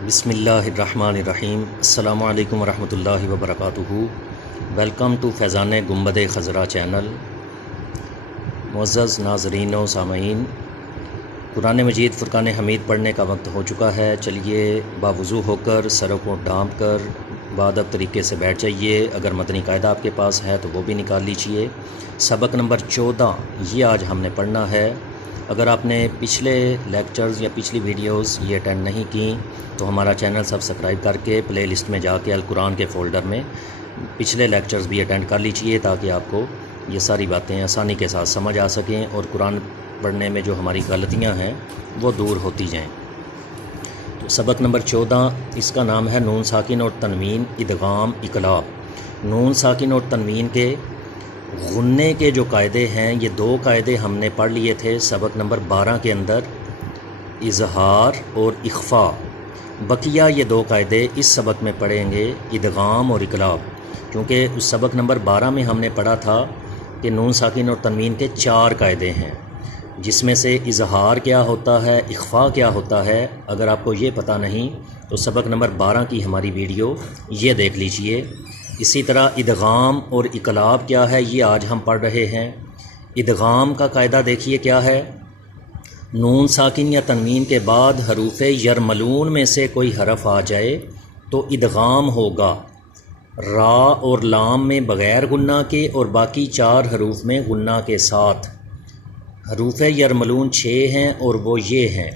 بسم اللہ الرحمن الرحیم۔ السلام علیکم ورحمۃ اللہ وبرکاتہ۔ ویلکم ٹو فیضان گنبد خضرا چینل۔ معزز ناظرین و سامعین، قرآن مجید فرقان حمید پڑھنے کا وقت ہو چکا ہے۔ چلیے باوضو ہو کر سروں کو ڈھانپ کر بادب طریقے سے بیٹھ جائیے۔ اگر مدنی قاعدہ آپ کے پاس ہے تو وہ بھی نکال لیجیے۔ سبق نمبر 14 یہ آج ہم نے پڑھنا ہے۔ اگر آپ نے پچھلے لیکچرز یا پچھلی ویڈیوز یہ اٹینڈ نہیں کی تو ہمارا چینل سبسکرائب کر کے پلے لسٹ میں جا کے القرآن کے فولڈر میں پچھلے لیکچرز بھی اٹینڈ کر لیجیے تاکہ آپ کو یہ ساری باتیں آسانی کے ساتھ سمجھ آ سکیں اور قرآن پڑھنے میں جو ہماری غلطیاں ہیں وہ دور ہوتی جائیں۔ تو سبق نمبر 14 اس کا نام ہے نون ساکن اور تنوین ادغام اقلاب۔ نون ساکن اور تنوین کے غنّے کے جو قاعدے ہیں یہ دو قاعدے ہم نے پڑھ لیے تھے سبق نمبر 12 کے اندر، اظہار اور اخفاء۔ بقیہ یہ دو قاعدے اس سبق میں پڑھیں گے، ادغام اور اقلاب، کیونکہ اس سبق نمبر 12 میں ہم نے پڑھا تھا کہ نون ساکن اور تنوین کے 4 قاعدے ہیں، جس میں سے اظہار کیا ہوتا ہے، اخفاء کیا ہوتا ہے۔ اگر آپ کو یہ پتہ نہیں تو سبق نمبر 12 کی ہماری ویڈیو یہ دیکھ لیجئے۔ اسی طرح ادغام اور اقلاب کیا ہے یہ آج ہم پڑھ رہے ہیں۔ ادغام کا قاعدہ دیکھیے کیا ہے۔ نون ساکن یا تنوین کے بعد حروف یرملون میں سے کوئی حرف آ جائے تو ادغام ہوگا را اور لام میں بغیر غنہ کے اور باقی 4 حروف میں غنہ کے ساتھ۔ حروف یرملون 6 ہیں اور وہ یہ ہیں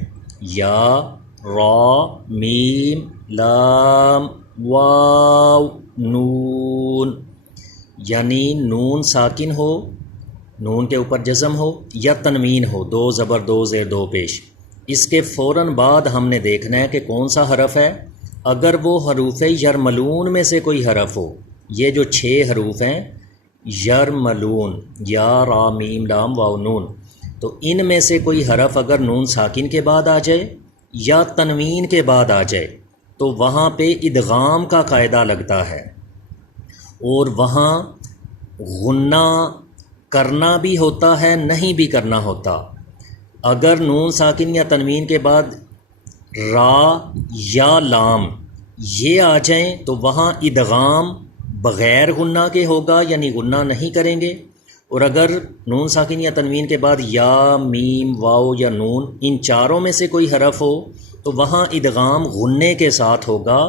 یا، را، میم، لام، واو، نون۔ یعنی نون ساکن ہو، نون کے اوپر جزم ہو، یا تنوین ہو، 2 زبر 2 زیر 2 پیش۔ اس کے فوراً بعد ہم نے دیکھنا ہے کہ کون سا حرف ہے۔ اگر وہ حروف یرملون میں سے کوئی حرف ہو، یہ جو 6 حروف ہیں یرملون، یا، را، میم، لام، واو، نون، تو ان میں سے کوئی حرف اگر نون ساکن کے بعد آ جائے یا تنوین کے بعد آ جائے تو وہاں پہ ادغام کا قاعدہ لگتا ہے، اور وہاں غنہ کرنا بھی ہوتا ہے، نہیں بھی کرنا ہوتا۔ اگر نون ساکن یا تنوین کے بعد را یا لام یہ آ جائیں تو وہاں ادغام بغیر غنہ کے ہوگا، یعنی غنہ نہیں کریں گے۔ اور اگر نون ساکن یا تنوین کے بعد یا، میم، واو یا نون ان چاروں میں سے کوئی حرف ہو تو وہاں ادغام غنّے کے ساتھ ہوگا،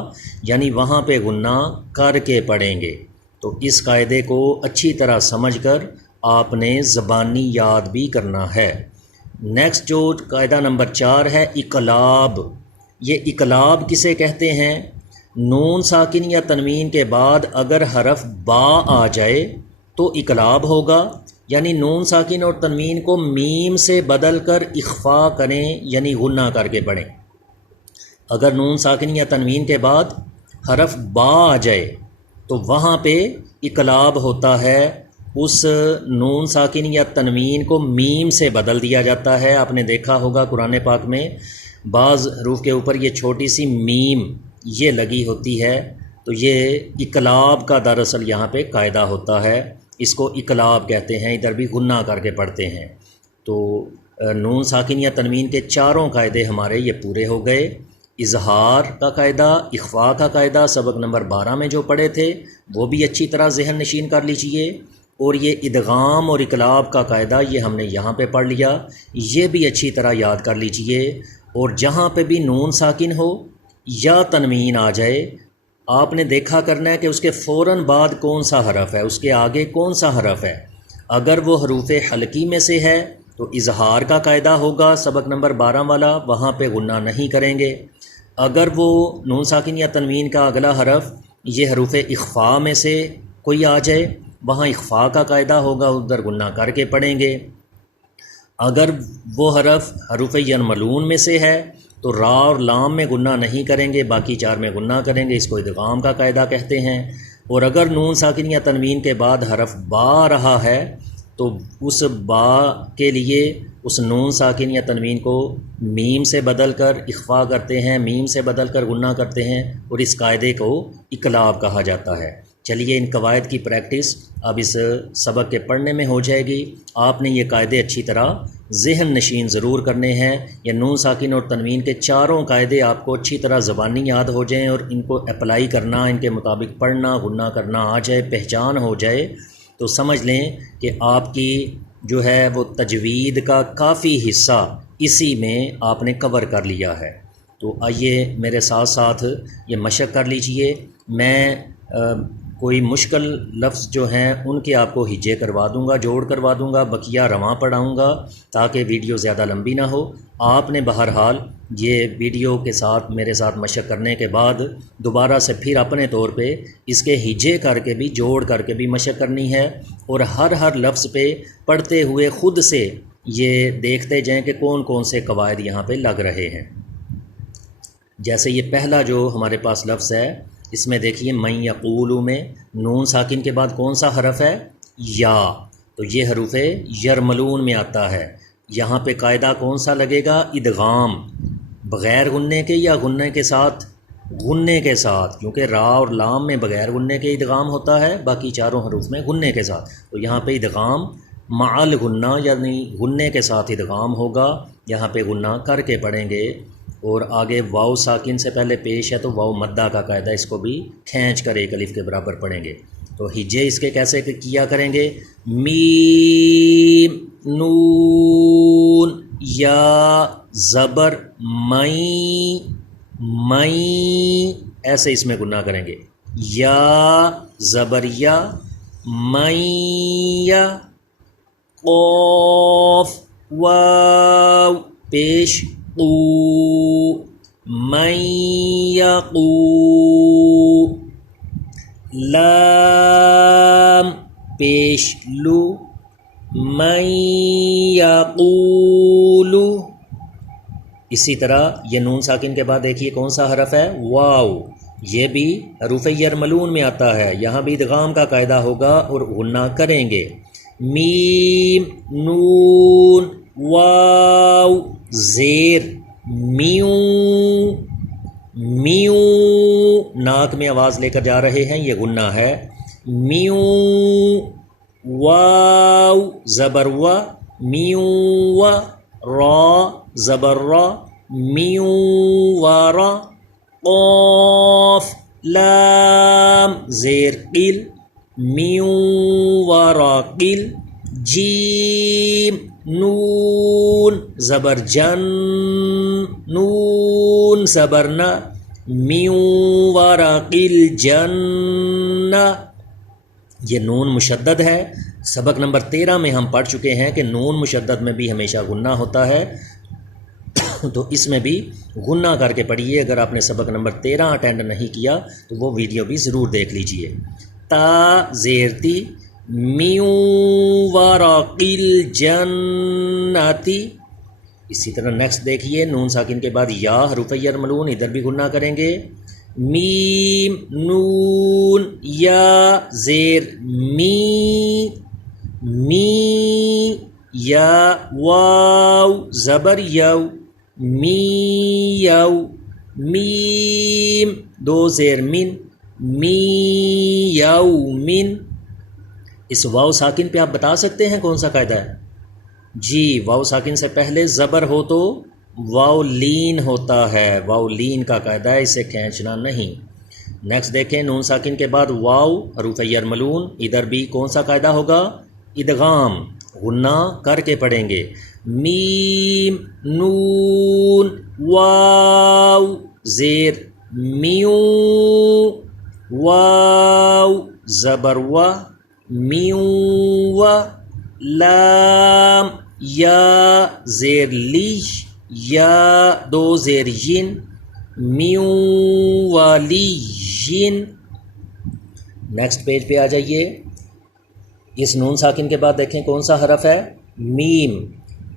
یعنی وہاں پہ غنہ کر کے پڑھیں گے۔ تو اس قاعدے کو اچھی طرح سمجھ کر آپ نے زبانی یاد بھی کرنا ہے۔ نیکسٹ جو قاعدہ نمبر 4 ہے اقلاب۔ یہ اقلاب کسے کہتے ہیں؟ نون ساکن یا تنوین کے بعد اگر حرف با آ جائے تو اقلاب ہوگا، یعنی نون ساکن اور تنوین کو میم سے بدل کر اخفاء کریں، یعنی غنہ کر کے پڑھیں۔ اگر نون ساکن یا تنوین کے بعد حرف با آ جائے تو وہاں پہ اقلاب ہوتا ہے، اس نون ساکن یا تنوین کو میم سے بدل دیا جاتا ہے۔ آپ نے دیکھا ہوگا قرآن پاک میں بعض حروف کے اوپر یہ چھوٹی سی میم یہ لگی ہوتی ہے، تو یہ اقلاب کا دراصل یہاں پہ قاعدہ ہوتا ہے، اس کو اقلاب کہتے ہیں۔ ادھر بھی غنہ کر کے پڑھتے ہیں۔ تو نون ساکن یا تنوین کے 4 قاعدے ہمارے یہ پورے ہو گئے۔ اظہار کا قاعدہ، اخفاء کا قاعدہ سبق نمبر 12 میں جو پڑھے تھے وہ بھی اچھی طرح ذہن نشین کر لیجئے، اور یہ ادغام اور اقلاب کا قاعدہ یہ ہم نے یہاں پہ پڑھ لیا، یہ بھی اچھی طرح یاد کر لیجئے۔ اور جہاں پہ بھی نون ساکن ہو یا تنوین آ جائے آپ نے دیکھا کرنا ہے کہ اس کے فوراً بعد کون سا حرف ہے، اس کے آگے کون سا حرف ہے۔ اگر وہ حروف حلقی میں سے ہے تو اظہار کا قاعدہ ہوگا سبق نمبر 12 والا، وہاں پہ غنہ نہیں کریں گے۔ اگر وہ نون ساکن یا تنوین کا اگلا حرف یہ حروف اخفاء میں سے کوئی آ جائے وہاں اخفاء کا قاعدہ ہوگا، ادھر غنہ کر کے پڑھیں گے۔ اگر وہ حروف یرملون میں سے ہے تو را اور لام میں غنہ نہیں کریں گے، باقی 4 میں غنہ کریں گے، اس کو ادغام کا قاعدہ کہتے ہیں۔ اور اگر نون ساکن یا تنوین کے بعد حرف با آ رہا ہے تو اس با کے لیے اس نون ساکن یا تنوین کو میم سے بدل کر اخفاء کرتے ہیں، میم سے بدل کر غنہ کرتے ہیں، اور اس قاعدے کو اقلاب کہا جاتا ہے۔ چلیے ان قواعد کی پریکٹس اب اس سبق کے پڑھنے میں ہو جائے گی۔ آپ نے یہ قاعدے اچھی طرح ذہن نشین ضرور کرنے ہیں۔ یہ نون ساکن اور تنوین کے چاروں قاعدے آپ کو اچھی طرح زبانی یاد ہو جائیں اور ان کو اپلائی کرنا، ان کے مطابق پڑھنا غنہ کرنا آ جائے، پہچان ہو جائے، تو سمجھ لیں کہ آپ کی جو ہے وہ تجوید کا کافی حصہ اسی میں آپ نے کور کر لیا ہے۔ تو آئیے میرے ساتھ ساتھ یہ مشق کر لیجئے۔ میں کوئی مشکل لفظ جو ہیں ان کے آپ کو ہجے کروا دوں گا، جوڑ کروا دوں گا، بقیہ رواں پڑھاؤں گا تاکہ ویڈیو زیادہ لمبی نہ ہو۔ آپ نے بہرحال یہ ویڈیو کے ساتھ میرے ساتھ مشق کرنے کے بعد دوبارہ سے پھر اپنے طور پہ اس کے ہجے کر کے بھی، جوڑ کر کے بھی مشق کرنی ہے، اور ہر لفظ پہ پڑھتے ہوئے خود سے یہ دیکھتے جائیں کہ کون کون سے قواعد یہاں پہ لگ رہے ہیں۔ جیسے یہ پہلا جو ہمارے پاس لفظ ہے، اس میں دیکھیے من یقولو میں نون ساکن کے بعد کون سا حرف ہے؟ یا، تو یہ حروف یرملون میں آتا ہے۔ یہاں پہ قاعدہ کون سا لگے گا؟ ادغام، بغیر غنے کے یا غنے کے ساتھ؟ غنے کے ساتھ، کیونکہ را اور لام میں بغیر غنے کے ادغام ہوتا ہے، باقی چاروں حروف میں غنے کے ساتھ۔ تو یہاں پہ ادغام مع الغنہ یعنی غنے کے ساتھ ادغام ہوگا، یہاں پہ غنہ کر کے پڑھیں گے۔ اور آگے واو ساکن سے پہلے پیش ہے تو واو مدہ کا قاعدہ، اس کو بھی کھینچ کر ایک الف کے برابر پڑھیں گے۔ تو ہجے اس کے کیسے کیا کریں گے؟ میم نون یا زبر مئی، مئی ایسے اس میں گناہ کریں گے، یا زبر یا، مئی یا، قوف واو پیش قو، من یقو، لام پیش لو، من یقولو۔ اسی طرح یہ نون ساکن کے بعد دیکھیے کون سا حرف ہے؟ واو، یہ بھی حروف یرملون میں آتا ہے، یہاں بھی ادغام کا قاعدہ ہوگا اور غنہ کریں گے۔ میم نون واو زیر میوں، میوں ناک میں آواز لے کر جا رہے ہیں، یہ غنہ ہے۔ میوں واو زبر و، میوں و، را زبر را، میوں وارا، قاف لام زیر قل، میوں وارا قل، جیم نون زبر جن، نون زبر نا، میوں وارا قل جن۔ یہ نون مشدد ہے، سبق نمبر 13 میں ہم پڑھ چکے ہیں کہ نون مشدد میں بھی ہمیشہ غنہ ہوتا ہے، تو اس میں بھی غنہ کر کے پڑھیے۔ اگر آپ نے سبق نمبر 13 اٹینڈ نہیں کیا تو وہ ویڈیو بھی ضرور دیکھ لیجئے۔ تا زیرتی، میوں وراقل جناتی۔ اسی طرح نیکسٹ دیکھیے، نون ساکن کے بعد یا حروف یرملون، ادھر بھی غنہ کریں گے۔ میم نون یا زیر می، می یا واو زبر یو، می یو، میم دو زیر من، می یو من۔ اس واو ساکن پہ آپ بتا سکتے ہیں کون سا قاعدہ ہے؟ جی، واو ساکن سے پہلے زبر ہو تو واو لین ہوتا ہے، واو لین کا قاعدہ ہے، اسے کھینچنا نہیں۔ نیکسٹ دیکھیں، نون ساکن کے بعد واو حروف یرملون، ادھر بھی کون سا قاعدہ ہوگا؟ ادغام، غنہ کر کے پڑھیں گے۔ میم نون واو زیر میوں، واو زبر و، میوں و، لام یا زیر لی، یا دو زیر ین، میوں والی ین۔ نیکسٹ پیج پہ آ جائیے، اس نون ساکن کے بعد دیکھیں کون سا حرف ہے؟ میم،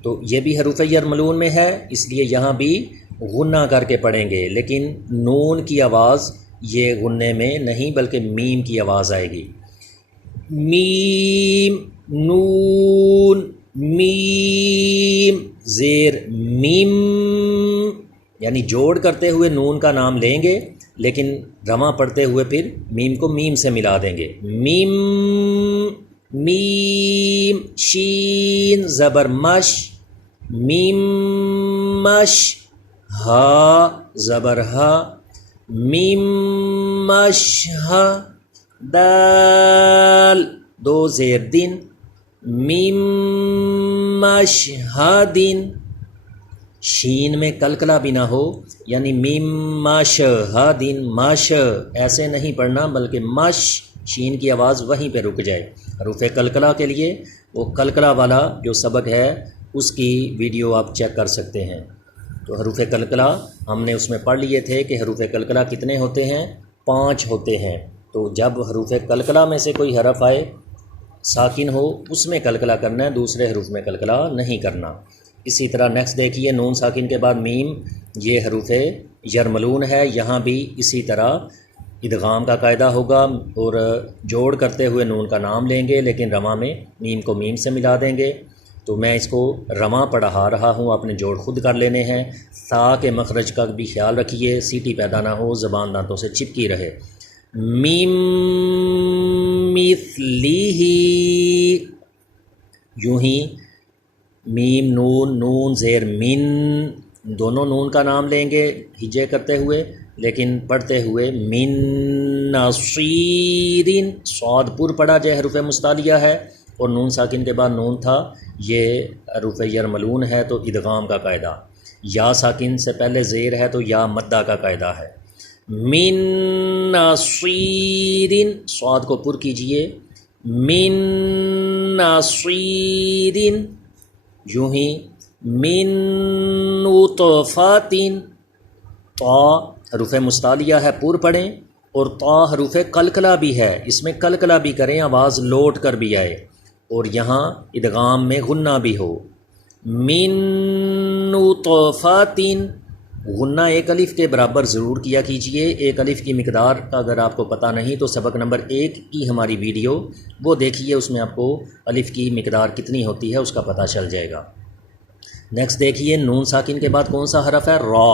تو یہ بھی حروف یرملون میں ہے، اس لیے یہاں بھی غنہ کر کے پڑھیں گے، لیکن نون کی آواز یہ غنے میں نہیں بلکہ میم کی آواز آئے گی۔ میم نون، میم زیر میم، یعنی جوڑ کرتے ہوئے نون کا نام لیں گے لیکن رواں پڑھتے ہوئے پھر میم کو میم سے ملا دیں گے. میم میم شین زبر مش میم مش ہا زبر ہا میم مش ہا دال دو زیر دن میم مش ہا دن. شین میں کلکلا بھی نہ ہو یعنی میم مش ہا دن مش ایسے نہیں پڑھنا بلکہ مش شین کی آواز وہیں پہ رک جائے. حروف کلکلا کے لیے وہ کلکلا والا جو سبق ہے اس کی ویڈیو آپ چیک کر سکتے ہیں. تو حروف کلکلا ہم نے اس میں پڑھ لیے تھے کہ حروف کلکلا کتنے ہوتے ہیں 5 ہوتے ہیں. تو جب حروف کلکلا میں سے کوئی حرف آئے ساکن ہو اس میں کلکلا کرنا ہے, دوسرے حروف میں کلکلا نہیں کرنا. اسی طرح نیکسٹ دیکھیے نون ساکن کے بعد میم, یہ حروف یرملون ہے, یہاں بھی اسی طرح ادغام کا قاعدہ ہوگا اور جوڑ کرتے ہوئے نون کا نام لیں گے لیکن رواں میں میم کو میم سے ملا دیں گے. تو میں اس کو رواں پڑھا رہا ہوں, آپ نے جوڑ خود کر لینے ہیں. سا کے مخرج کا بھی خیال رکھیے, سیٹی پیدا نہ ہو, زبان دانتوں سے چپکی رہے. میم مثلیہ, یوں ہی میم نون نون زیر من, دونوں نون کا نام لیں گے ہجے کرتے ہوئے لیکن پڑھتے ہوئے من نصیرن, صاد پر پڑھا جائے حروف مستعلیہ ہے اور نون ساکن کے بعد نون تھا, یہ حروف یرملون ہے تو ادغام کا قاعدہ. یا ساکن سے پہلے زیر ہے تو یا مدہ کا قاعدہ ہے. من نصیرن, صاد کو پر کیجئے, من نصیرن, یوں ہی من نطفاتن, طا حروف مستعلیہ ہے پر پڑھیں اور طا حروف کلکلا بھی ہے, اس میں کلکلا بھی کریں, آواز لوٹ کر بھی آئے اور یہاں ادغام میں غنہ بھی ہو. من نطفاتن, غنہ ایک الف کے برابر ضرور کیا کیجئے. ایک الف کی مقدار اگر آپ کو پتہ نہیں تو سبق نمبر 1 کی ہماری ویڈیو وہ دیکھیے, اس میں آپ کو الف کی مقدار کتنی ہوتی ہے اس کا پتہ چل جائے گا. نیکسٹ دیکھیے نون ساکن کے بعد کون سا حرف ہے را.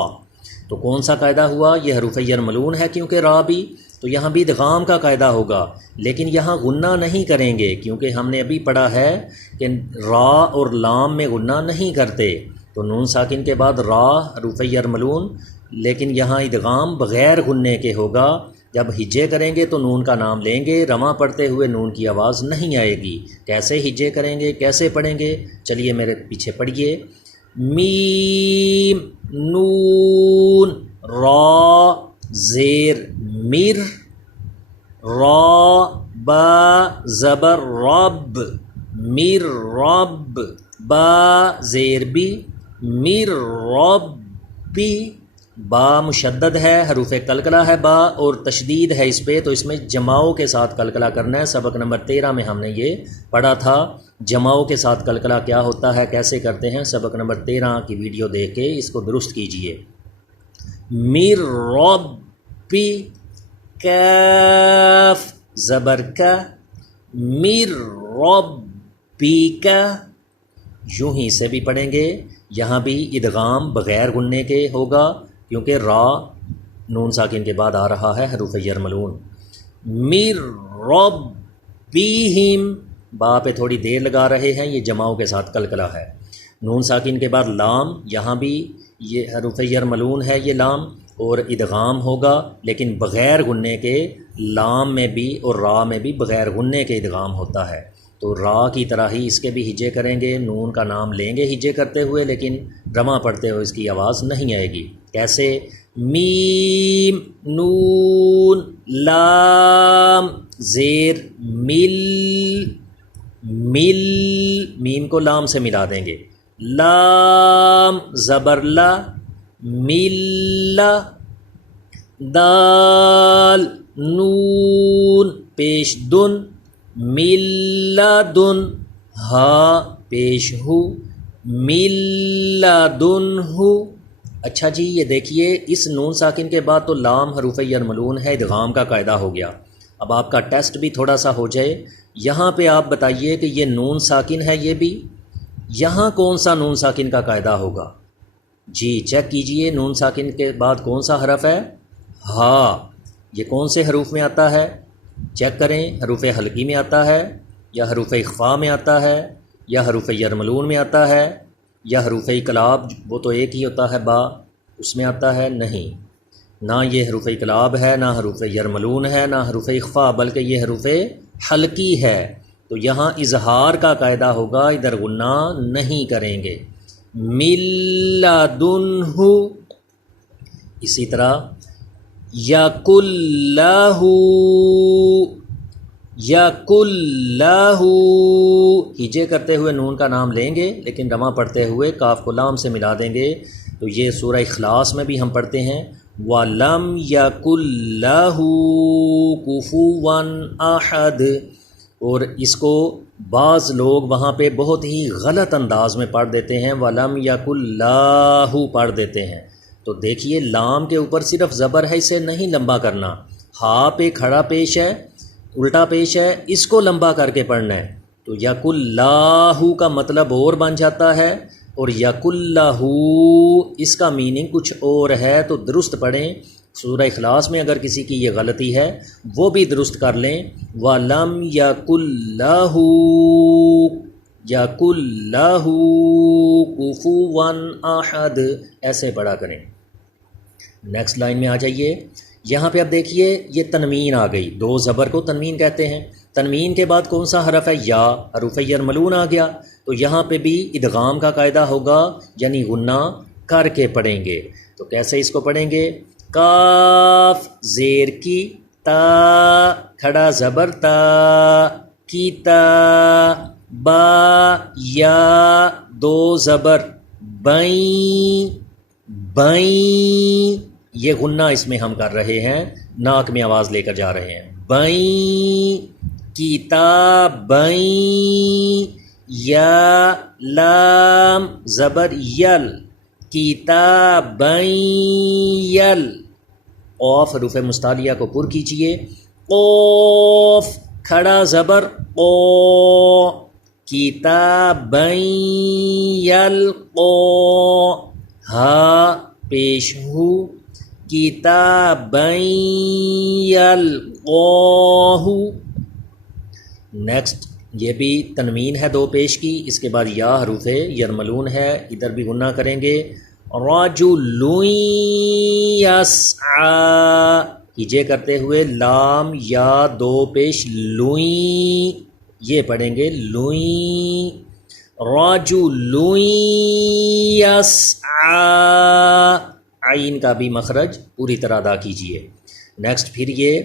تو کون سا قاعدہ ہوا, یہ حروف یرملون ہے کیونکہ را بھی, تو یہاں بھی ادغام کا قاعدہ ہوگا لیکن یہاں غنہ نہیں کریں گے کیونکہ ہم نے ابھی پڑھا ہے کہ را اور لام میں غنہ نہیں کرتے. تو نون ساکن کے بعد را حروف یرملون لیکن یہاں ادغام بغیر غنے کے ہوگا. جب ہجے کریں گے تو نون کا نام لیں گے, رواں پڑھتے ہوئے نون کی آواز نہیں آئے گی. کیسے ہجے کریں گے, کیسے پڑھیں گے, چلیے میرے پیچھے پڑھیے. میم نون را زیر مر, را با زبر رب مر رب, با زیر بی مر ربی, با مشدد ہے, حروف کلکلا ہے با اور تشدید ہے اس پہ, تو اس میں جماؤں کے ساتھ کلکلا کرنا ہے. سبق نمبر 13 میں ہم نے یہ پڑھا تھا جماؤں کے ساتھ کلکلا کیا ہوتا ہے, کیسے کرتے ہیں. سبق نمبر 13 کی ویڈیو دیکھ کے اس کو درست کیجئے. مر ربی, کاف زبر کا, مر ربی کا, یوں ہی سے بھی پڑھیں گے. یہاں بھی ادغام بغیر غننے کے ہوگا کیونکہ را نون ساکن کے بعد آ رہا ہے حروف یرملون. مر ربیہم, با پہ تھوڑی دیر لگا رہے ہیں, یہ جماؤں کے ساتھ کلکلا ہے. نون ساکن کے بعد لام, یہاں بھی یہ حروف یرملون ہے یہ لام اور ادغام ہوگا لیکن بغیر غننے کے. لام میں بھی اور را میں بھی بغیر غننے کے ادغام ہوتا ہے. تو را کی طرح ہی اس کے بھی ہجے کریں گے, نون کا نام لیں گے ہجے کرتے ہوئے لیکن رواں پڑھتے ہوئے اس کی آواز نہیں آئے گی. کیسے, میم نون لام زیر مل, مل میم کو لام سے ملا دیں گے, لام زبر لا مل, دال نون پیش دن ملدن, ہا پیش ہو ملدن ہو. اچھا جی یہ دیکھیے اس نون ساکن کے بعد تو لام حروف یرملون ہے, ادغام کا قاعدہ ہو گیا. اب آپ کا ٹیسٹ بھی تھوڑا سا ہو جائے. یہاں پہ آپ بتائیے کہ یہ نون ساکن ہے, یہ بھی یہاں کون سا نون ساکن کا قاعدہ ہوگا. جی چیک کیجئے نون ساکن کے بعد کون سا حرف ہے؟ ہا. یہ کون سے حروف میں آتا ہے؟ چیک کریں، حروف حلقی میں آتا ہے یا حروف اخفاء میں آتا ہے یا حروف یرملون میں آتا ہے یا حروف اقلاب، وہ تو ایک ہی ہوتا ہے با، اس میں آتا ہے؟ نہیں، نہ یہ حروف اقلاب ہے، نہ حروف یرملون ہے، نہ حروف اخفاء، بلکہ یہ حروف حلقی ہے. تو یہاں اظہار کا قاعدہ ہوگا، ادھر غنہ نہیں کریں گے. مِلَّدُنْہُ. اسی طرح یَقُلَّہُ، یَقُلَّہُ، ہجے کرتے ہوئے نون کا نام لیں گے لیکن رواں پڑھتے ہوئے کاف کو لام سے ملا دیں گے. تو یہ سورہ اخلاص میں بھی ہم پڑھتے ہیں وَلَمْ يَكُنْ لَهُ كُفُوًا أَحَدٌ، اور اس کو بعض لوگ وہاں پہ بہت ہی غلط انداز میں پڑھ دیتے ہیں، وَلَمْ يَكُنْ لَهُ پڑھ دیتے ہیں. تو دیکھیے لام کے اوپر صرف زبر ہے، اسے نہیں لمبا کرنا. ہا پہ کھڑا پیش ہے، الٹا پیش ہے، اس کو لمبا کر کے پڑھنا ہے. تو یَقُلْ لَهُ کا مطلب اور بن جاتا ہے، اور یَقُلْ لَهُ اس کا میننگ کچھ اور ہے. تو درست پڑھیں. سورہ اخلاص میں اگر کسی کی یہ غلطی ہے وہ بھی درست کر لیں. وَلَمْ يَكُنْ لَهُ، يَكُنْ لَهُ كُفُوًا أَحَدٌ، ایسے پڑھا کریں. نیکسٹ لائن میں آ جائیے. یہاں پہ اب دیکھیے یہ تنوین آ گئی، دو زبر کو تنوین کہتے ہیں. تنوین کے بعد کون سا حرف ہے؟ یا. حروف یرملون آ گیا. تو یہاں پہ بھی ادغام کا قاعدہ ہوگا، یعنی غنہ کر کے پڑھیں گے. تو کیسے اس کو پڑھیں گے؟ کاف زیر کی، تا کھڑا زبر تا، کی تا، با یا دو زبر، بیں بیں. یہ غنہ اس میں ہم کر رہے ہیں، ناک میں آواز لے کر جا رہے ہیں. بیں، کتابیں، یا لام زبر یل، کتابیں یل. قوف حروف مستعلیہ کو پر کیجئے. قوف کھڑا زبر قو، کتابیں یلقو. ہا پیش ہو، کتابیں یلقوہ. نیکسٹ یہ بھی تنوین ہے دو پیش کی، اس کے بعد یا حروف یرملون ہے، ادھر بھی غنہ کریں گے. رجل یسعی، ہجے کرتے ہوئے لام یا دو پیش لوئیں، یہ پڑھیں گے لوئیں. رجل یسعی، عین کا بھی مخرج پوری طرح ادا کیجیے. نیکسٹ پھر یہ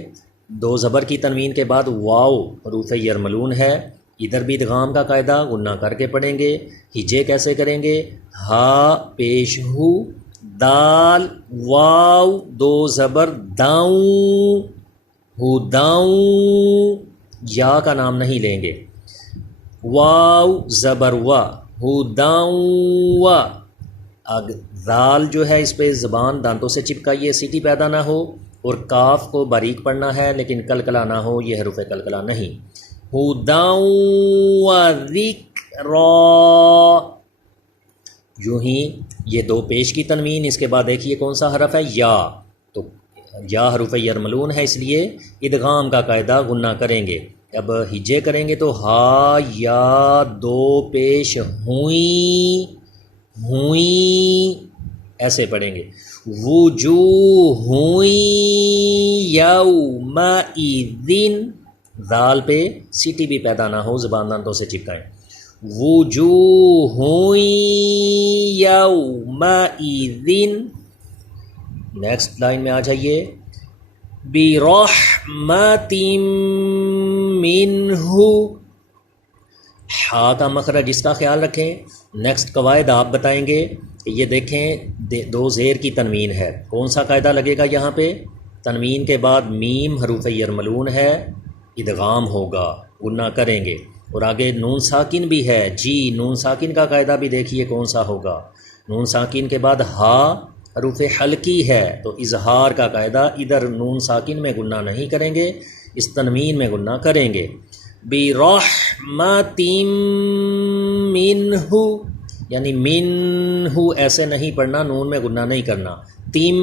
دو زبر کی تنوین کے بعد واو حروف یرملون ہے، ادھر بھی ادغام کا قاعدہ غنہ کر کے پڑھیں گے. ہجے کیسے کریں گے؟ ہا پیش ہو، دال واو دو زبر داؤں، ہو داؤں. یا کا نام نہیں لیں گے. واو زبر وا، ہو داؤں وا. دال جو ہے اس پہ زبان دانتوں سے چپکائیے، سیٹی پیدا نہ ہو، اور کاف کو باریک پڑھنا ہے لیکن کلکلا نہ ہو، یہ حروف کلکلا نہیں. ہدی وذکری. یوں ہی یہ دو پیش کی تنوین، اس کے بعد دیکھیے کون سا حرف ہے؟ یا. تو یا حروف یرملون ہے، اس لیے ادغام کا قاعدہ غنہ کریں گے. اب ہجے کریں گے تو ہا یا دو پیش ہوئیں ہوئیں، ایسے پڑھیں گے. وجوہ یومئذ، ذال پہ سیٹی بھی پیدا نہ ہو، زبان دانتوں سے چپکائیں. وجوہ یومئذ. نیکسٹ لائن میں آ جائیے. برحمت منہ، ہا کا مخرج اس کا خیال رکھیں. نیکسٹ قواعد آپ بتائیں گے. یہ دیکھیں دو زیر کی تنوین ہے، کون سا قاعدہ لگے گا یہاں پہ؟ تنوین کے بعد میم حروف یرملون ہے، ادغام ہوگا، غنہ کریں گے. اور آگے نون ساکن بھی ہے، جی نون ساکن کا قاعدہ بھی دیکھیے کون سا ہوگا. نون ساکن کے بعد ہا حروف حلقی ہے، تو اظہار کا قاعدہ ادھر نون ساکن میں غنہ نہیں کریں گے، اس تنوین میں غنہ کریں گے. برحمت منہ، یعنی منہ ایسے نہیں پڑھنا، نون میں غنہ نہیں کرنا، تم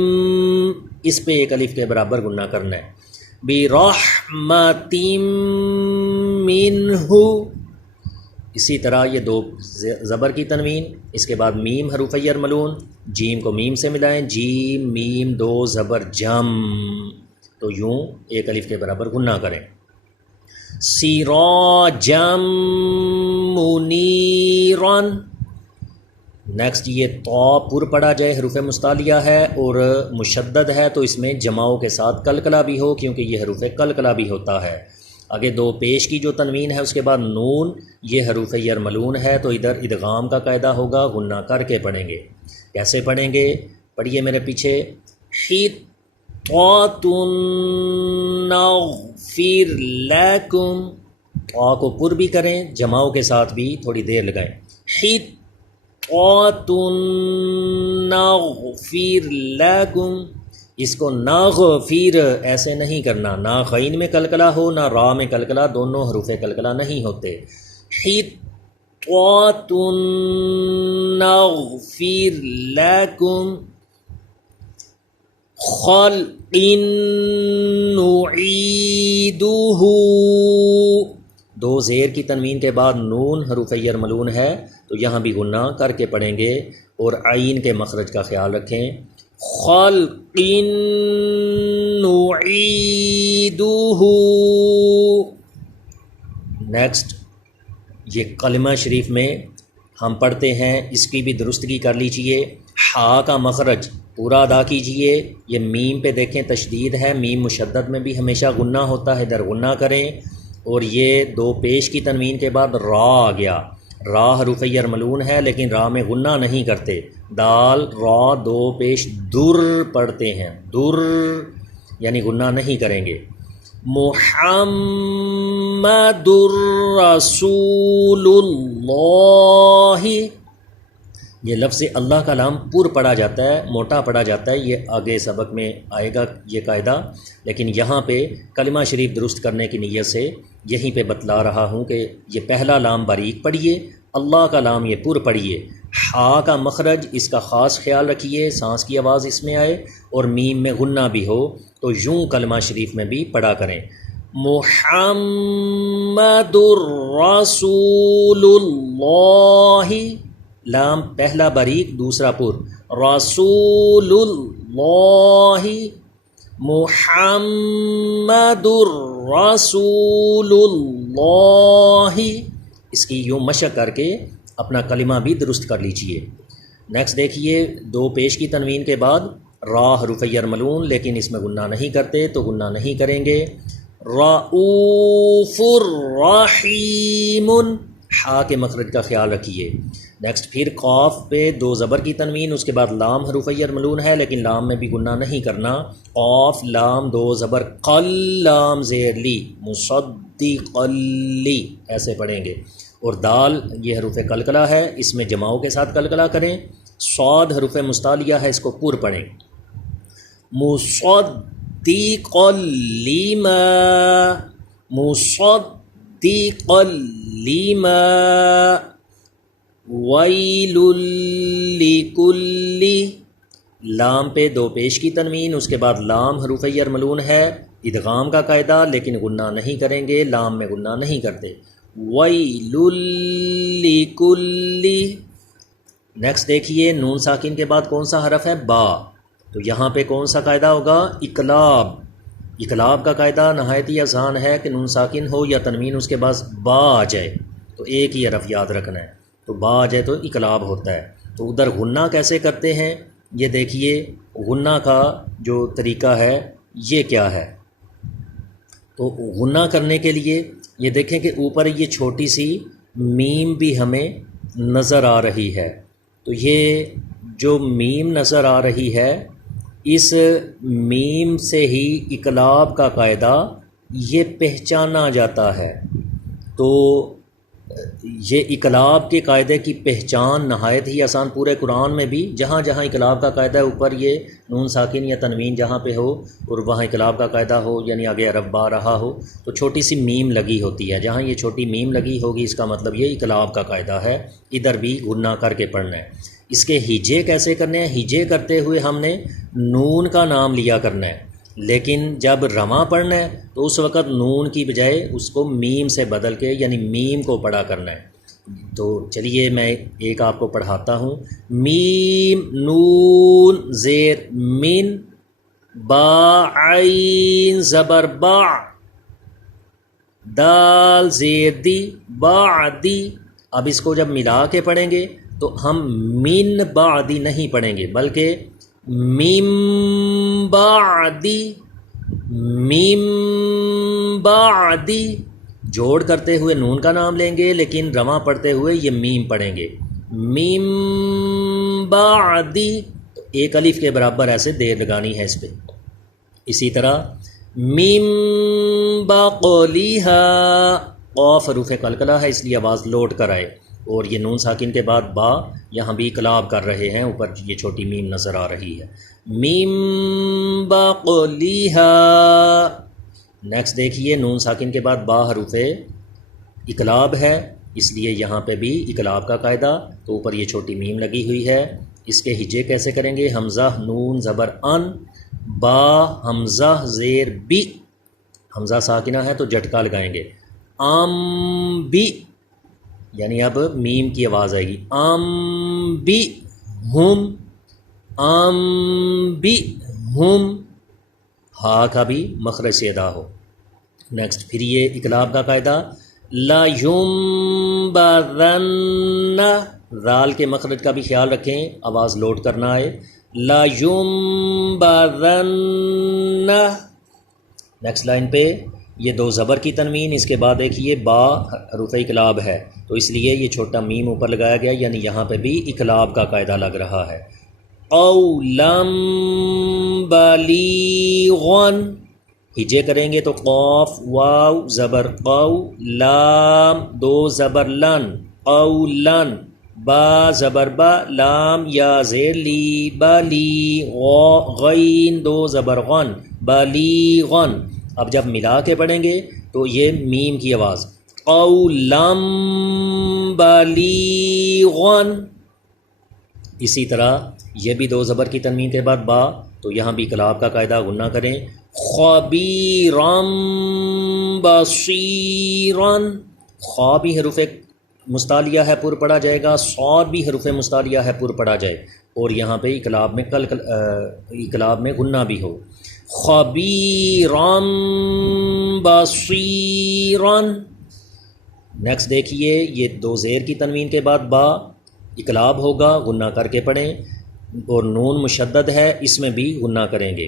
اس پہ ایک الف کے برابر غنہ کرنا ہے، برحمت منہ، اسی طرح یہ دو زبر کی تنوین، اس کے بعد میم حروف یرملون، جیم کو میم سے ملائیں، جیم میم دو زبر جم، تو یوں ایک الف کے برابر غنہ کریں، سراجم منیرا۔ نیکسٹ یہ تو پر پڑھا جائے، حروف مستعلیہ ہے اور مشدد ہے تو اس میں جماؤں کے ساتھ قلقلہ بھی ہو، کیونکہ یہ حروف قلقلہ بھی ہوتا ہے۔ آگے دو پیش کی جو تنوین ہے اس کے بعد نون، یہ حروف یرملون ہے تو ادھر ادغام کا قاعدہ ہوگا، غنہ کر کے پڑھیں گے۔ کیسے پڑھیں گے؟ پڑھیے میرے پیچھے، حطۃ نغفر لکم، تو کو پر بھی کریں، جماؤں کے ساتھ بھی تھوڑی دیر لگائیں، حطۃ نغفر لکم، اس کو ناغفیر ایسے نہیں کرنا، نہ غین میں قلقلہ ہو نہ را میں قلقلہ، دونوں حروف قلقلہ نہیں ہوتے، حطۃ نغفر لکم خلق نعیدہ، دو زیر کی تنوین کے بعد نون حروف یرملون ہے تو یہاں بھی غنہ کر کے پڑھیں گے اور عین کے مخرج کا خیال رکھیں، خلق نعیدہ۔ نیکسٹ یہ کلمہ شریف میں ہم پڑھتے ہیں، اس کی بھی درستگی کر لیجئے، ہا کا مخرج پورا ادا کیجئے، یہ میم پہ دیکھیں تشدید ہے، میم مشدد میں بھی ہمیشہ غنہ ہوتا ہے، ادھر غنہ کریں، اور یہ دو پیش کی تنوین کے بعد را آ گیا، را حروف یرملون ہے لیکن را میں غنہ نہیں کرتے، دال را دو پیش در پڑھتے ہیں، در یعنی غنہ نہیں کریں گے، محمد رسول اللہ، یہ لفظ اللہ کا لام پر پڑھا جاتا ہے، موٹا پڑھا جاتا ہے، یہ آگے سبق میں آئے گا یہ قاعدہ، لیکن یہاں پہ کلمہ شریف درست کرنے کی نیت سے یہیں پہ بتلا رہا ہوں کہ یہ پہلا لام باریک پڑھیے، اللہ کا لام یہ پر پڑھیے، ہا کا مخرج اس کا خاص خیال رکھیے، سانس کی آواز اس میں آئے اور میم میں غنہ بھی ہو، تو یوں کلمہ شریف میں بھی پڑھا کریں، محمد الرسول اللہ، لام پہلا باریک دوسرا پر، رسول اللہ، محمد الرسول اللہ، اس کی یوں مشق کر کے اپنا کلمہ بھی درست کر لیجئے۔ نیکسٹ دیکھیے، دو پیش کی تنوین کے بعد را حروف یرملون لیکن اس میں غنہ نہیں کرتے تو غنہ نہیں کریں گے، رؤوف الرحیم، ہا کے مخرج کا خیال رکھیے۔ نیکسٹ پھر قاف پہ دو زبر کی تنوین، اس کے بعد لام حروف یرملون ہے لیکن لام میں بھی غنہ نہیں کرنا، قاف لام دو زبر قل لام زیر لی، مصدق لی ایسے پڑھیں گے، اور دال یہ حروف قلقلہ ہے، اس میں جماؤں کے ساتھ قلقلہ کریں، صاد حروف مستعلیہ ہے، اس کو پر پڑھیں، مصدق لما، مصدق لما، ویل لکل، لام پہ دو پیش کی تنوین، اس کے بعد لام حروف یرملون ہے، ادغام کا قاعدہ لیکن غنہ نہیں کریں گے، لام میں غنہ نہیں کرتے، ویل لکل۔ نیکسٹ دیکھیے، نون ساکن کے بعد کون سا حرف ہے؟ با، تو یہاں پہ کون سا قاعدہ ہوگا؟ اقلاب، اقلاب کا قاعدہ نہایت ہی آسان ہے کہ نون ساکن ہو یا تنوین اس کے بعد با آ جائے تو ایک ہی حرف یاد رکھنا ہے، تو با آ جائے تو اقلاب ہوتا ہے۔ تو ادھر غنہ کیسے کرتے ہیں یہ دیکھیے، غنہ کا جو طریقہ ہے یہ کیا ہے؟ تو غنہ کرنے کے لیے یہ دیکھیں کہ اوپر یہ چھوٹی سی میم بھی ہمیں نظر آ رہی ہے، تو یہ جو میم نظر آ رہی ہے اس میم سے ہی اقلاب کا قاعدہ یہ پہچانا جاتا ہے۔ تو یہ اقلاب کے قاعدے کی پہچان نہایت ہی آسان پورے قرآن میں بھی جہاں جہاں اقلاب کا قاعدہ ہے اوپر یہ نون ساکن یا تنوین جہاں پہ ہو اور وہاں اقلاب کا قاعدہ ہو یعنی آگے عرب با رہا ہو تو چھوٹی سی میم لگی ہوتی ہے، جہاں یہ چھوٹی میم لگی ہوگی اس کا مطلب یہ اقلاب کا قاعدہ ہے، ادھر بھی غنہ کر کے پڑھنا ہے۔ اس کے ہجے کیسے کرنے ہیں؟ ہجے کرتے ہوئے ہم نے نون کا نام لیا کرنا ہے، لیکن جب رواں پڑھنا ہے تو اس وقت نون کی بجائے اس کو میم سے بدل کے یعنی میم کو پڑھا کرنا ہے۔ تو چلیے میں ایک آپ کو پڑھاتا ہوں۔ میم نون زیر من، با عین زبر با، دال زیر دی بعدی۔ اب اس کو جب ملا کے پڑھیں گے تو ہم من بعدی نہیں پڑھیں گے بلکہ میم بعدی، میم بعدی، جوڑ کرتے ہوئے نون کا نام لیں گے لیکن رواں پڑھتے ہوئے یہ میم پڑھیں گے، میم بعدی، ایک الف کے برابر ایسے دیر لگانی ہے اس پہ۔ اسی طرح میم بقلیہا، قاف حروف قلقلہ ہے اس لیے آواز لوٹ کر آئے، اور یہ نون ساکن کے بعد با یہاں بھی اقلاب کر رہے ہیں، اوپر یہ چھوٹی میم نظر آ رہی ہے، میم بقلیہا۔ نیکسٹ دیکھیے نون ساکن کے بعد با حروف اقلاب ہے اس لیے یہاں پہ بھی اقلاب کا قاعدہ، تو اوپر یہ چھوٹی میم لگی ہوئی ہے۔ اس کے ہجے کیسے کریں گے؟ حمزہ نون زبر ان، با حمزہ زیر بی، حمزہ ساکنہ ہے تو جھٹکا لگائیں گے، ام بی، یعنی اب میم کی آواز آئے گی، ام بی ہم، ام بی ہم، ہا کا بھی مخرج سے ادا ہو۔ نیکسٹ پھر یہ اقلاب کا قاعدہ، لا ينبذن، رال کے مخرج کا بھی خیال رکھیں آواز لوٹ کرنا آئے، لا ينبذن۔ نیکسٹ لائن پہ یہ دو زبر کی تنوین، اس کے بعد دیکھیے با حروف اقلاب ہے تو اس لیے یہ چھوٹا میم اوپر لگایا گیا، یعنی یہاں پہ بھی اقلاب کا قاعدہ لگ رہا ہے۔ قولا بلیغا، ہجے کریں گے تو قاف واو زبر قو، لام دو زبر لن، قولن، با زبر با، لام یا زیر لی، بلی، غین دو زبر غن، بلیغن۔ اب جب ملا کے پڑھیں گے تو یہ میم کی آواز، قولم بلیغن۔ اسی طرح یہ بھی دو زبر کی تنوین کے بعد با، تو یہاں بھی اقلاب کا قاعدہ غنہ کریں، خبیرم بصیرن، خا بھی حروف مستعلیہ ہے پر پڑھا جائے گا، صاد بھی حروف مستعلیہ ہے پر پڑھا جائے، اور یہاں پہ اقلاب میں غنہ بھی ہو، خبیرم بصیرن۔ نیکسٹ دیکھیے یہ دو زیر کی تنوین کے بعد با اقلاب ہوگا، غنہ کر کے پڑھیں، اور نون مشدد ہے اس میں بھی غنہ کریں گے،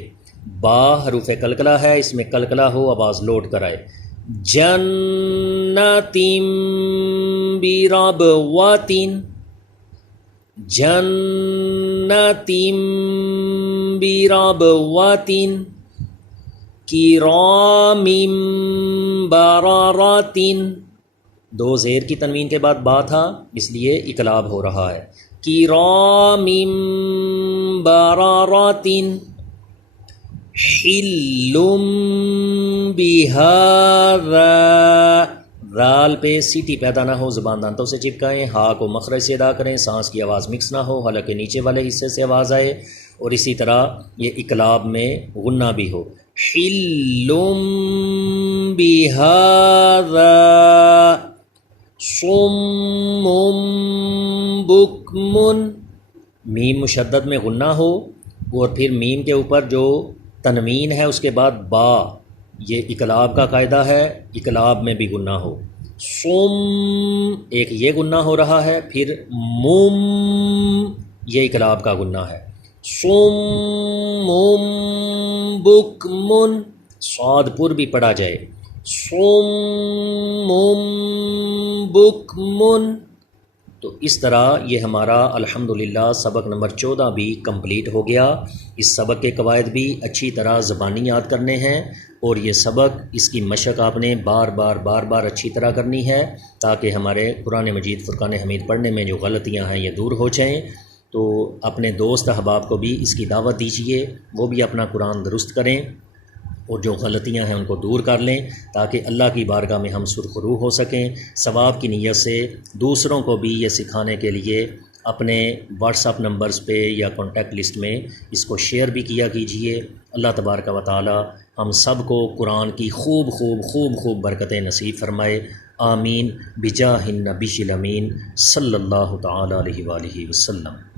با حروف قلقلہ ہے اس میں قلقلہ ہو آواز لوٹ کر آئے، جنتیم بربواتین، جنتیم بربواتین، کرامیم برراتین، دو زیر کی تنوین کے بعد با تھا اس لیے اقلاب ہو رہا ہے، کرامیم برراتین، حلم بہذا، رال پہ سیٹی پیدا نہ ہو زبان دانتوں سے چپکائیں، ہا کو مخرج سے ادا کریں، سانس کی آواز مکس نہ ہو حالانکہ نیچے والے حصے سے آواز آئے، اور اسی طرح یہ اقلاب میں غنہ بھی ہو، حلم بہذا صم بکم، میم مشدد میں غنہ ہو اور پھر میم کے اوپر جو تنوین ہے اس کے بعد با، یہ اقلاب کا قاعدہ ہے، اقلاب میں بھی غنہ ہو، صم ایک یہ غنہ ہو رہا ہے، پھر مم یہ اقلاب کا غنہ ہے، صم بکم، صاد پر بھی پڑھا جائے، صم بکم۔ تو اس طرح یہ ہمارا الحمدللہ سبق نمبر 14 بھی کمپلیٹ ہو گیا۔ اس سبق کے قواعد بھی اچھی طرح زبانی یاد کرنے ہیں، اور یہ سبق اس کی مشق آپ نے بار بار اچھی طرح کرنی ہے، تاکہ ہمارے قرآن مجید فرقان حمید پڑھنے میں جو غلطیاں ہیں یہ دور ہو جائیں۔ تو اپنے دوست احباب کو بھی اس کی دعوت دیجئے، وہ بھی اپنا قرآن درست کریں اور جو غلطیاں ہیں ان کو دور کر لیں، تاکہ اللہ کی بارگاہ میں ہم سرخرو ہو سکیں۔ ثواب کی نیت سے دوسروں کو بھی یہ سکھانے کے لیے اپنے واٹس اپ نمبرز پہ یا کانٹیکٹ لسٹ میں اس کو شیئر بھی کیا کیجئے۔ اللہ تبارک و تعالی ہم سب کو قرآن کی خوب برکتیں نصیب فرمائے، آمین بجاہ النبی الامین صلی اللہ تعالی علیہ وآلہ وسلم۔